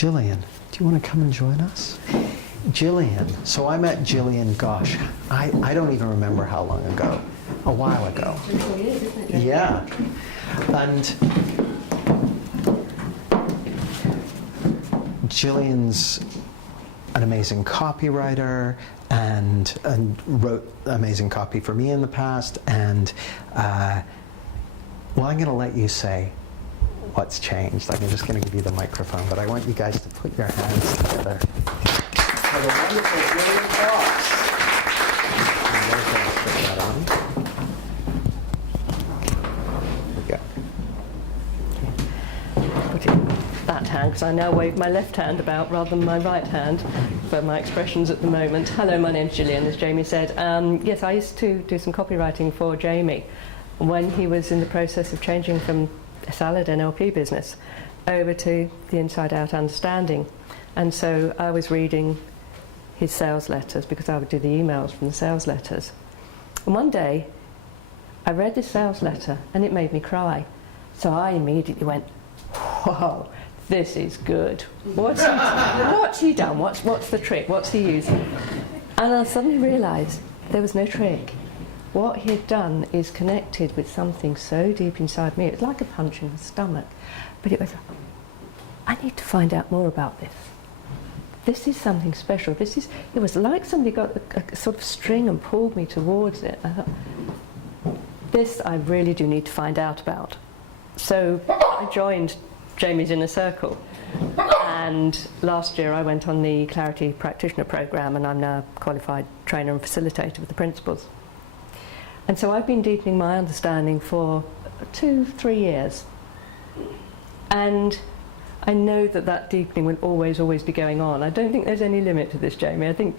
Gillian, do you want to come and join us? Gillian. So I met Gillian, gosh, I don't even remember how long ago. A while ago. 4 years, isn't it? Yeah. And Gillian's an amazing copywriter and wrote amazing copy for me in the past. And well, I'm going to let you say what's changed. Like, I'm just going to give you the microphone, but I want you guys to put your hands together for the wonderful Gillian Fox. And we're going to put that on. There we go. Put it in that hand, because I now wave my left hand about rather than my right hand for my expressions at the moment. Hello, my name's Gillian, as Jamie said. Yes, I used to do some copywriting for Jamie when he was in the process of changing from a salad NLP business over to the Inside Out Understanding. And so I was reading his sales letters because I would do the emails from the sales letters. And one day I read this sales letter and it made me cry. So I immediately went, whoa, this is good. What's he done? What's the trick? What's he using? And I suddenly realised there was no trick. What he had done is connected with something so deep inside me. It was like a punch in the stomach. But it was, I need to find out more about this. This is something special. It was like somebody got a sort of string and pulled me towards it. I thought, this I really do need to find out about. So I joined Jamie's Inner Circle. And last year I went on the Clarity Practitioner Programme, and I'm now a qualified trainer and facilitator with the principles. And so I've been deepening my understanding for 2-3 years. And I know that deepening will always be going on. I don't think there's any limit to this, Jamie. I think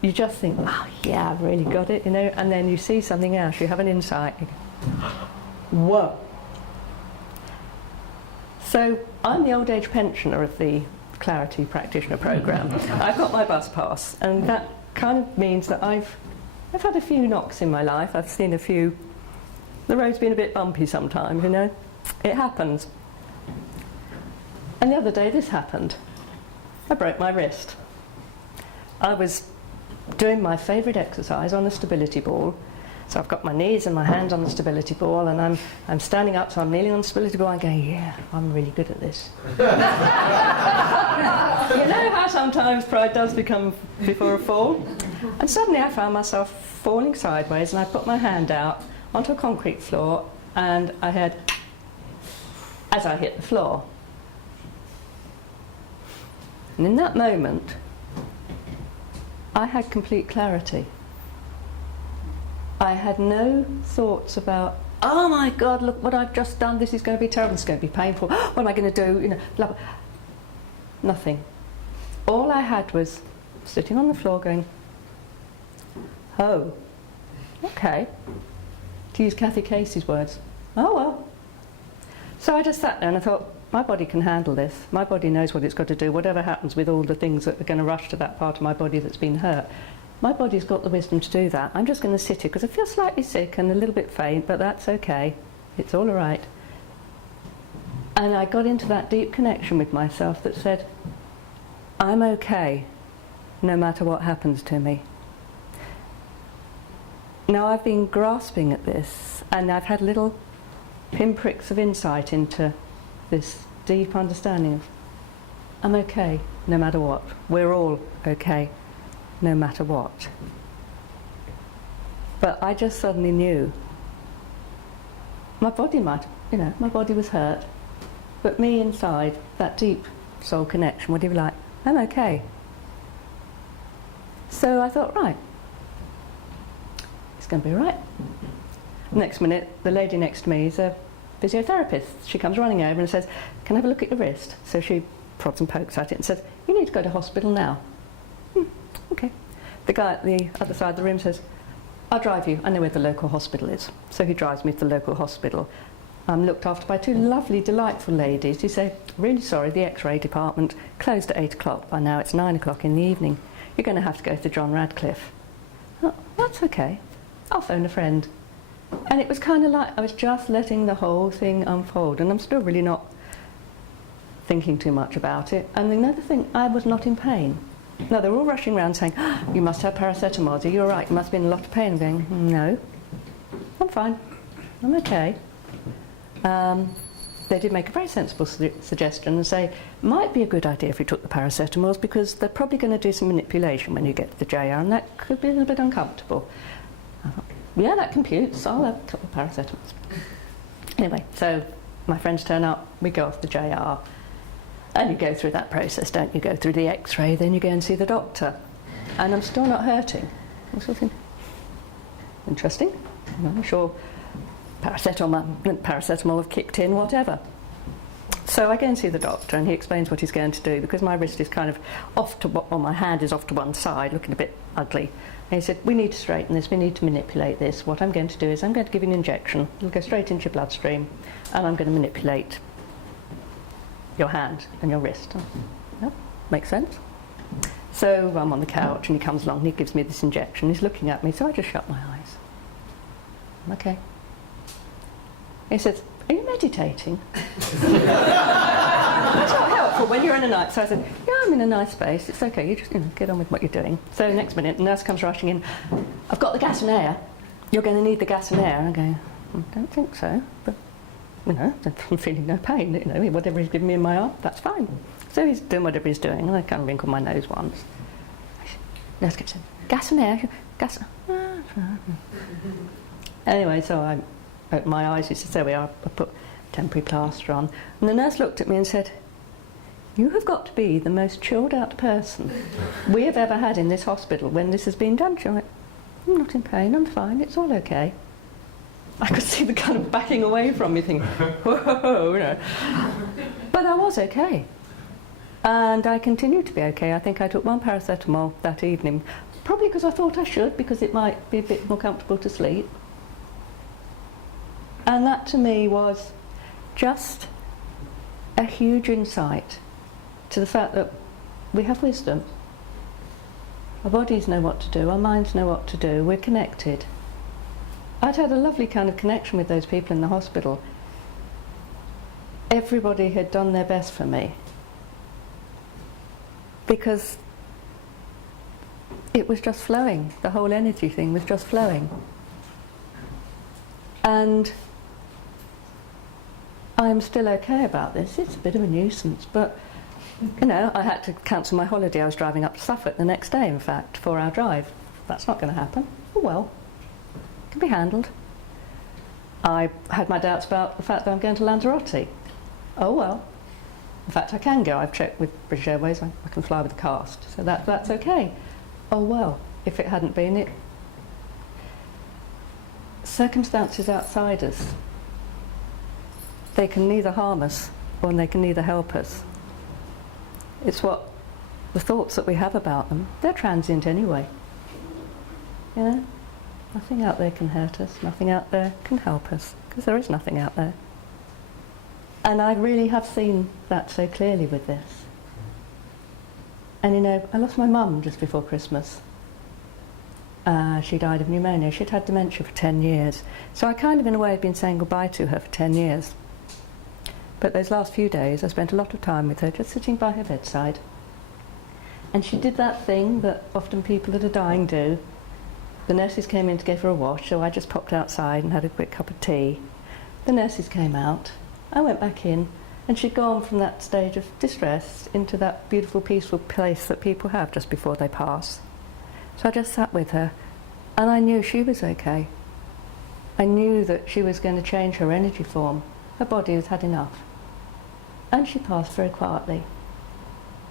you just think, oh yeah, I've really got it, you know, and then you see something else, you have an insight, you go, whoa. So I'm the old age pensioner of the Clarity Practitioner Programme. I've got my bus pass, and that kind of means that I've had a few knocks in my life. I've seen a few. The road's been a bit bumpy sometimes, you know. It happens. And the other day this happened. I broke my wrist. I was doing my favourite exercise on the stability ball. So I've got my knees and my hands on the stability ball, and I'm standing up, so I'm kneeling on the stability ball and going, yeah, I'm really good at this. You know how sometimes pride does become before a fall? And suddenly I found myself falling sideways, and I put my hand out onto a concrete floor, and I heard, as I hit the floor. And in that moment, I had complete clarity. I had no thoughts about, oh my God, look what I've just done, this is going to be terrible, this is going to be painful, what am I going to do, you know, blah, blah. Nothing. All I had was sitting on the floor going, oh, okay. To use Kathy Casey's words, oh well. So I just sat there and I thought, my body can handle this. My body knows what it's got to do. Whatever happens with all the things that are going to rush to that part of my body that's been hurt, my body's got the wisdom to do that. I'm just going to sit here because I feel slightly sick and a little bit faint, but that's okay. It's all right. And I got into that deep connection with myself that said, I'm okay no matter what happens to me. Now I've been grasping at this, and I've had little pinpricks of insight into this deep understanding of, I'm okay no matter what. We're all okay no matter what. But I just suddenly knew my body my body was hurt, but me inside, that deep soul connection, whatever you like, I'm okay. So I thought, right, it's going to be all right. Next minute, the lady next to me is a physiotherapist. She comes running over and says, can I have a look at your wrist? So she prods and pokes at it and says, you need to go to hospital now. Okay. The guy at the other side of the room says, I'll drive you, I know where the local hospital is. So he drives me to the local hospital. I'm looked after by two lovely, delightful ladies who say, really sorry, the X-ray department closed at 8 o'clock. By now it's 9 o'clock in the evening. You're going to have to go to John Radcliffe. Oh, that's okay. I'll phone a friend. And it was kind of like I was just letting the whole thing unfold, and I'm still really not thinking too much about it. And another thing, I was not in pain. No, they were all rushing around saying, "Oh, you must have paracetamol, you're all right, you must be in a lot of pain." I'm going, no, I'm fine, I'm okay. They did make a very sensible suggestion and say, might be a good idea if you took the paracetamols, because they're probably going to do some manipulation when you get to the JR, and that could be a little bit uncomfortable. I thought, yeah, that computes, I'll have a couple of paracetamols. Anyway, so my friends turn up, we go off the JR, and you go through that process, don't you? Go through the X-ray, then you go and see the doctor. And I'm still not hurting. I'm sort of thinking, interesting. I'm sure paracetamol have kicked in, whatever. So I go and see the doctor, and he explains what he's going to do, because my wrist is kind of off to, or my hand is off to one side, looking a bit ugly. And he said, we need to straighten this, we need to manipulate this. What I'm going to do is I'm going to give you an injection. It'll go straight into your bloodstream, and I'm going to manipulate your hand and your wrist. Yep, makes sense. So I'm on the couch, and he comes along, and he gives me this injection. He's looking at me, so I just shut my eyes. Okay. He says, are you meditating? That's not helpful when you're in a nice. So I said, yeah, I'm in a nice space. It's okay. You just get on with what you're doing. So next minute, the nurse comes rushing in. I've got the gas and air. You're going to need the gas and air. And I go, I don't think so. But, I'm feeling no pain. Whatever he's giving me in my arm, that's fine. So he's doing whatever he's doing. And I kind of wrinkle my nose once. Nurse kept saying, gas and air, gas. Anyway, so I opened my eyes. He said, there we are. I put temporary plaster on. And the nurse looked at me and said, you have got to be the most chilled out person we have ever had in this hospital when this has been done. She went, I'm not in pain, I'm fine, it's all okay. I could see the kind of backing away from me thinking, whoa, But I was okay. And I continued to be okay. I think I took one paracetamol that evening, probably because I thought I should, because it might be a bit more comfortable to sleep. And that to me was just a huge insight to the fact that we have wisdom. Our bodies know what to do, our minds know what to do, we're connected. I'd had a lovely kind of connection with those people in the hospital. Everybody had done their best for me, because it was just flowing. The whole energy thing was just flowing. And I'm still okay about this. It's a bit of a nuisance, but I had to cancel my holiday. I was driving up to Suffolk the next day, in fact, 4-hour drive. That's not going to happen. Oh well, it can be handled. I had my doubts about the fact that I'm going to Lanzarote. Oh well. In fact, I can go. I've checked with British Airways. I can fly with a cast, so that's okay. Oh well, if it hadn't been it. Circumstances outside us, they can neither harm us or they can neither help us. It's what the thoughts that we have about them, they're transient anyway. Nothing out there can hurt us, nothing out there can help us, because there is nothing out there. And I really have seen that so clearly with this. And I lost my mum just before Christmas. She died of pneumonia. She'd had dementia for 10 years. So I kind of, in a way, have been saying goodbye to her for 10 years. But those last few days, I spent a lot of time with her, just sitting by her bedside. And she did that thing that often people that are dying do. The nurses came in to give her a wash, so I just popped outside and had a quick cup of tea. The nurses came out. I went back in, and she'd gone from that stage of distress into that beautiful, peaceful place that people have just before they pass. So I just sat with her, and I knew she was okay. I knew that she was going to change her energy form. Her body had had enough. And she passed very quietly,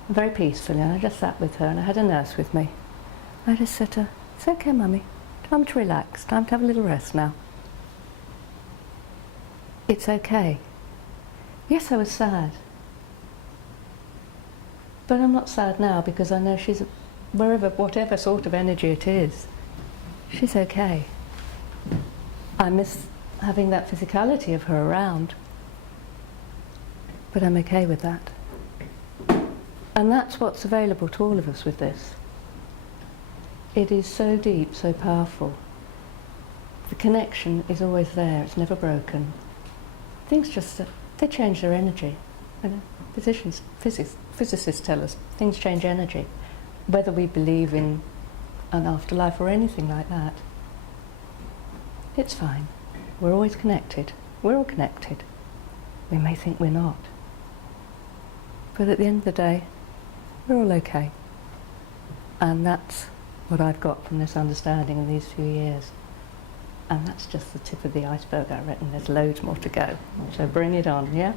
very peacefully, and I just sat with her, and I had a nurse with me. I just said to her, it's okay, Mummy, time to relax, time to have a little rest now. It's okay. Yes, I was sad. But I'm not sad now, because I know she's, whatever sort of energy it is, she's okay. I miss having that physicality of her around, but I'm okay with that. And that's what's available to all of us with this. It is so deep, so powerful. The connection is always there, it's never broken. Things just, they change their energy. physicists tell us things change energy. Whether we believe in an afterlife or anything like that, it's fine. We're always connected. We're all connected. We may think we're not. But at the end of the day, we're all okay. And that's what I've got from this understanding in these few years. And that's just the tip of the iceberg, I reckon. There's loads more to go. So bring it on, yeah?